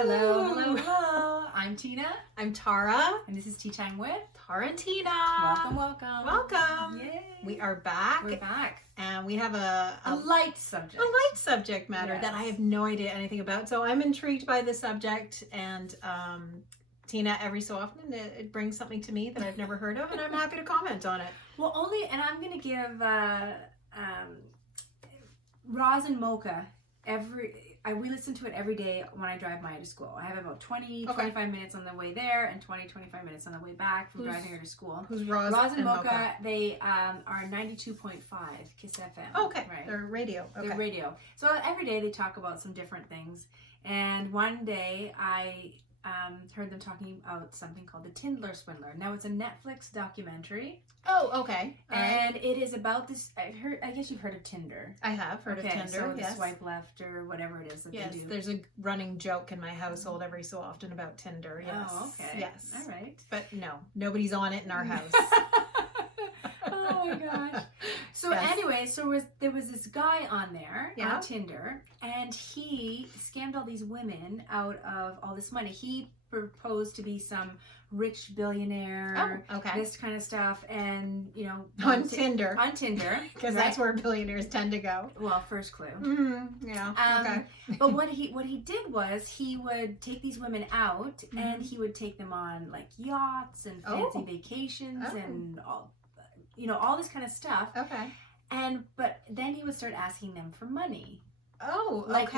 Hello, hello, hello. I'm Tina. I'm Tara. And this is Tea Time with Tara and Tina. Welcome, welcome. Welcome. Yay. We are back. We're back. And we have a light subject. A light subject matter Yes. that I have no idea anything about. So I'm intrigued by the subject. And Tina, every so often, it brings something to me that I've never heard of. And I'm happy to comment on it. Well, and I'm going to give Roz and Mocha we listen to it every day when I drive Maya to school. I have about 25 minutes on the way there and 25 minutes on the way back from driving her to school. Who's Roz? Roz and Mocha, they are 92.5 KISS FM. Okay, right. They're radio. Okay. They're radio. So every day they talk about some different things. And one day I heard them talking about something called the Tindler Swindler. Now it's a Netflix documentary. Oh, okay. And it is about this. I guess you've heard of Tinder. I have heard of Tinder. So yes. The swipe left or whatever it is that they do. There's a running joke in my household every so often about Tinder. Yes. Oh, okay. Yes. All right. But no, nobody's on it in our house. Oh my gosh. So anyway, there was this guy on there on Tinder, and he scammed all these women out of all this money. He proposed to be some rich billionaire, this kind of stuff, and on Tinder, because that's where billionaires tend to go. Well, first clue. But what he did was he would take these women out, and he would take them on like yachts and fancy vacations and all this kind of stuff. Okay. But then he would start asking them for money. Oh, like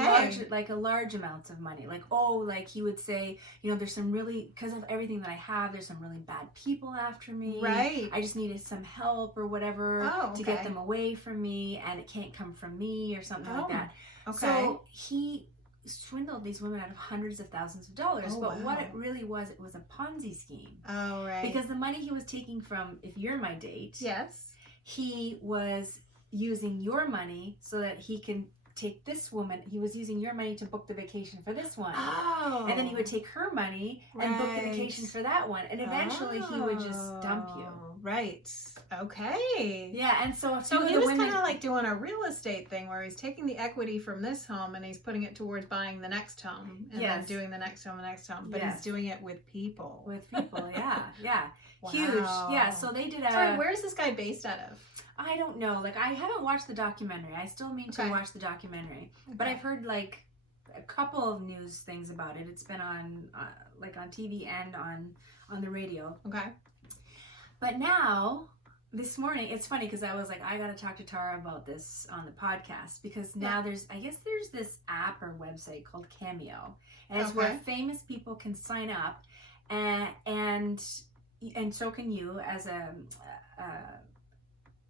a large amounts of money. Like he would say, there's some really, because of everything that I have, there's some really bad people after me. Right. I just needed some help or whatever to get them away from me, and it can't come from me or something like that. Okay. So he swindled these women out of hundreds of thousands of dollars. But what it really was, it was a Ponzi scheme. Oh, right. Because the money he was taking from, if you're my date, yes, he was using your money so that he can take this woman. He was using your money to book the vacation for this one. Oh. And then he would take her money and book the vacation for that one. And eventually he would just dump you. Right. Okay. Yeah, and so he was kind of like doing a real estate thing where he's taking the equity from this home and he's putting it towards buying the next home and then doing the next home, but he's doing it with people. Yeah. Wow. Huge. Yeah, so they did Sorry, where is this guy based out of? I don't know. I haven't watched the documentary. I still mean to watch the documentary. Okay. But I've heard a couple of news things about it. It's been on on TV and on the radio. Okay. But now, this morning, it's funny because I was like, I got to talk to Tara about this on the podcast, because now there's this app or website called Cameo, and it's where famous people can sign up, and so can you as a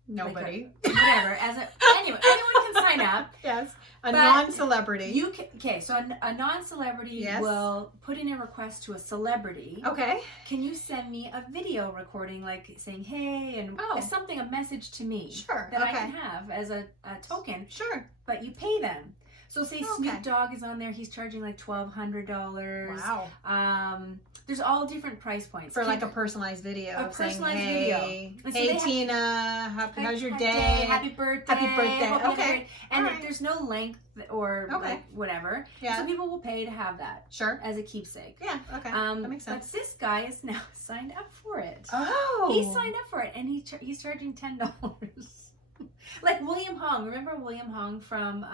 nobody. Whatever. Anyway, anyone can sign up. Yes. A non-celebrity. You can, so a non-celebrity will put in a request to a celebrity. Okay. Can you send me a video recording, saying hey, and a message to me? Sure. That I can have as a token. Sure. But you pay them. So say Snoop Dogg is on there, he's charging $1,200. Wow. There's all different price points. For a personalized video. A personalized video. Hey Tina, how's your day? Happy birthday. Happy birthday. Okay. And there's no length or whatever. Yeah. So people will pay to have that. Sure. As a keepsake. Yeah, okay. That makes sense. But this guy is now signed up for it. Oh. He signed up for it, and he's charging $10. Like William Hung. Remember William Hung from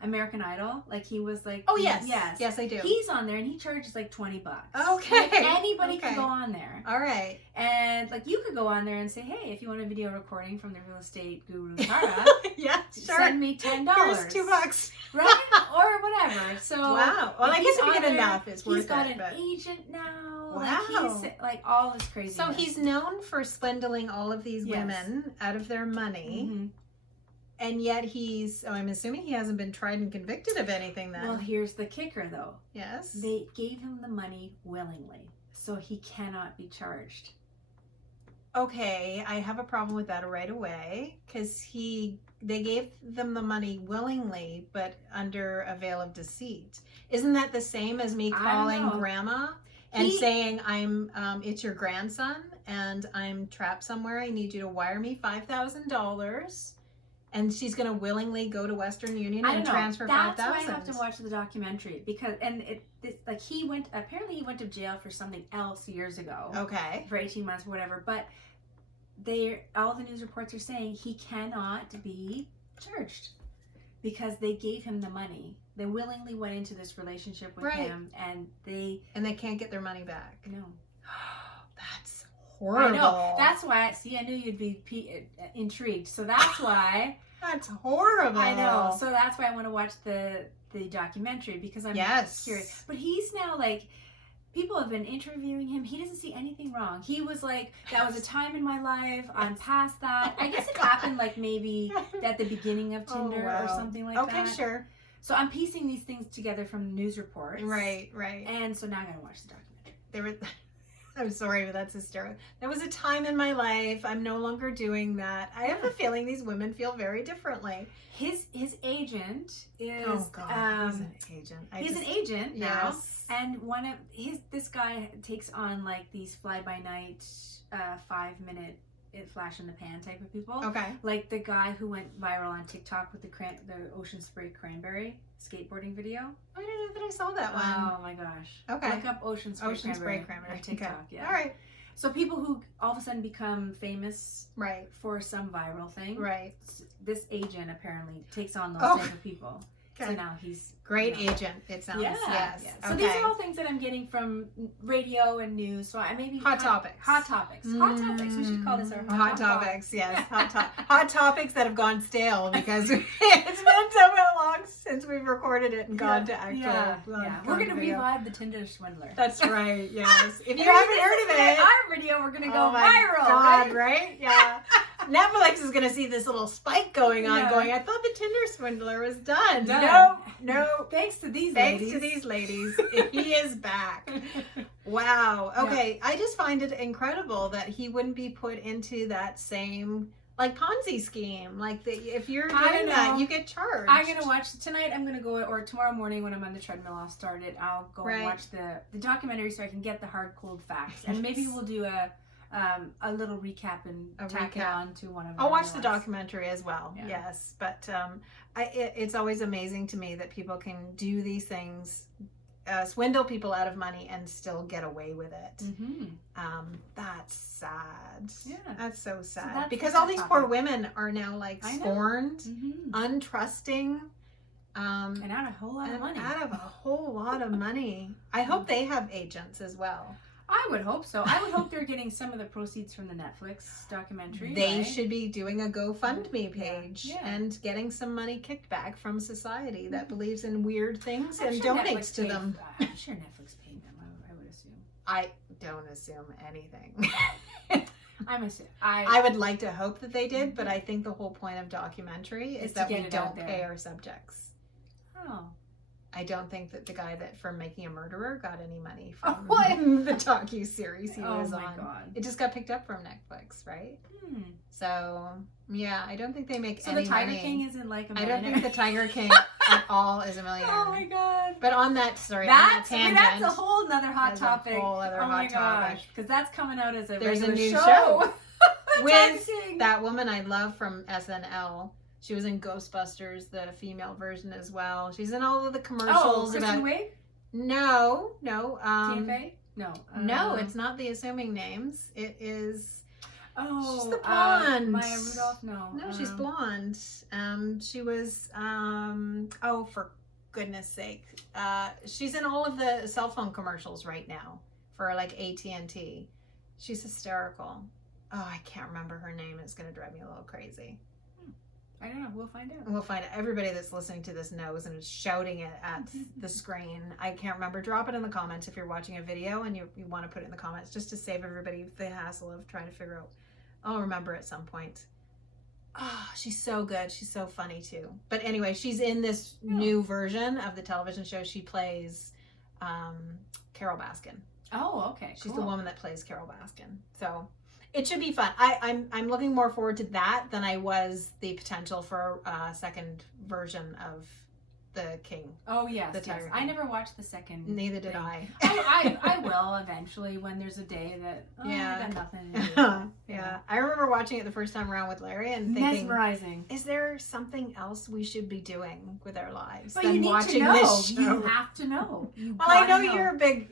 American Idol? He was oh yes, yes I do. He's on there and he charges $20. Okay. Anybody can go on there. All right. And you could go on there and say, hey, if you want a video recording from the real estate guru Tara, sure. Send me $10. Here's $2. Right? Or whatever. So wow. Well, I guess if you get enough, it's worth it. He's got an agent now. Wow. He's all this crazy. So he's known for swindling all of these women out of their money. Mm-hmm. And yet I'm assuming he hasn't been tried and convicted of anything then. Well, here's the kicker though. Yes. They gave him the money willingly, so he cannot be charged. Okay, I have a problem with that right away, because they gave them the money willingly, but under a veil of deceit. Isn't that the same as me calling grandma and saying it's your grandson and I'm trapped somewhere, I need you to wire me $5,000. And she's going to willingly go to Western Union and transfer $5,000. That's why I have to watch the documentary because, like he went to jail for something else years ago. Okay. For 18 months or whatever. But all the news reports are saying he cannot be charged because they gave him the money. They willingly went into this relationship with him and they can't get their money back. No. That's horrible. I know. That's why. See, I knew you'd be intrigued. So that's why. That's horrible. I know. So that's why I want to watch the documentary because I'm curious. But he's now like, people have been interviewing him. He doesn't see anything wrong. He was like, that was a time in my life. I'm past that. I guess it happened like maybe at the beginning of Tinder or something like that. Okay, sure. So I'm piecing these things together from news reports. Right. And so now I'm going to watch the documentary. I'm sorry, but that's hysterical. There was a time in my life. I'm no longer doing that. I have a feeling these women feel very differently. His agent is he's an agent. He's an agent now. Yes. And this guy takes on like these fly by night 5-minute flash in the pan type of people. Okay. Like the guy who went viral on TikTok with the ocean spray cranberry skateboarding video. I didn't know that I saw that one. Oh my gosh. Okay. Look up ocean spray cranberry on TikTok. Okay. Yeah. All right. So people who all of a sudden become famous for some viral thing. Right. This agent apparently takes on those type of people. Okay. So now he's great agent. It sounds. Yes. So these are all things that I'm getting from radio and news. So I maybe hot topics. Hot topics. Hot topics. We should call this our hot topics. Yes. Hot topics that have gone stale because it's been so long since we've recorded it and gone to actual. Yeah. We're gonna revive the Tinder Swindler. That's right. Yes. If you haven't heard of it, our video, we're gonna go viral. God, right? Yeah. Netflix is going to see this little spike going on, I thought the Tinder Swindler was done. No. Thanks to these ladies. He is back. Wow. Okay. Yeah. I just find it incredible that he wouldn't be put into that same, like, Ponzi scheme. Like, if you're doing that, you get charged. I'm going to watch tonight. I'm going to go, or tomorrow morning when I'm on the treadmill, I'll start it. I'll go and watch the documentary so I can get the hard, cold facts. And maybe we'll do a little recap and tack it on to one of our I'll watch the documentary as well. Yeah. Yes, but it's always amazing to me that people can do these things, swindle people out of money and still get away with it. That's sad. Yeah, that's so sad because all these poor women are now like scorned, untrusting, and out of a whole lot of money. I hope they have agents as well. I would hope so. I would hope they're getting some of the proceeds from the Netflix documentary. They should be doing a GoFundMe page and getting some money kicked back from society that believes in weird things and donates to them. I'm sure Netflix paid them, I would assume. I don't assume anything. I would like to hope that they did, but I think the whole point of documentary is that we don't pay our subjects. Oh. I don't think that the guy that from Making a Murderer got any money from the docu-series he was on. God. It just got picked up from Netflix, right? So, yeah, I don't think they make any money. So the Tiger King isn't like a millionaire? I don't think the Tiger King at all is a millionaire. Oh my God. But on that tangent. That's a whole nother hot topic. Because that's coming out as There's a new show. With that woman I love from SNL. She was in Ghostbusters, the female version as well. She's in all of the commercials. Kristen Wiig? No. TFA? No. No, it's not the assuming names. It is. Oh, she's the blonde. Maya Rudolph? No. No, she's blonde. She was. For goodness sake, she's in all of the cell phone commercials right now for like AT&T. She's hysterical. Oh, I can't remember her name. It's going to drive me a little crazy. I don't know. We'll find out. We'll find out. Everybody that's listening to this knows and is shouting it at the screen. I can't remember. Drop it in the comments if you're watching a video and you want to put it in the comments just to save everybody the hassle of trying to figure out. I'll remember at some point. Oh, she's so good. She's so funny too. But anyway, she's in this new version of the television show. She plays Carol Baskin. Oh, okay. She's the woman that plays Carol Baskin. So it should be fun. I'm looking more forward to that than I was the potential for a second version of the king. Oh yes, The yes. Tiger I King. never watched the second. Neither did thing. I. I will eventually when there's a day that Yeah. I got nothing to do. Yeah. I remember watching it the first time around with Larry and thinking, Mesmerizing. is there something else we should be doing with our lives But than you need watching to know. this show? You have to know. You Well, I know gotta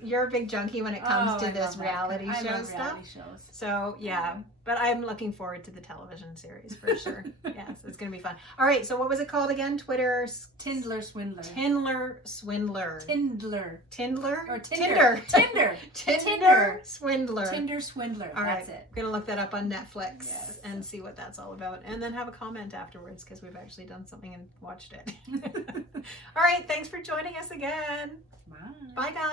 you're a big junkie when it comes to I this love that. reality I show love stuff. reality shows. So yeah, but I'm looking forward to the television series for sure. Yes, it's gonna be fun. All right, so what was it called again? Twitter Tindler Swindler. Tindler Swindler. Tindler. Tindler Or Tinder. Tinder. Tinder Swindler. Tinder Swindler. All right, That's it. I'm gonna look that up on Netflix Yes. and see what that's all about, and then have a comment afterwards because we've actually done something and watched it. All right, thanks for joining us again. Bye. Bye, guys.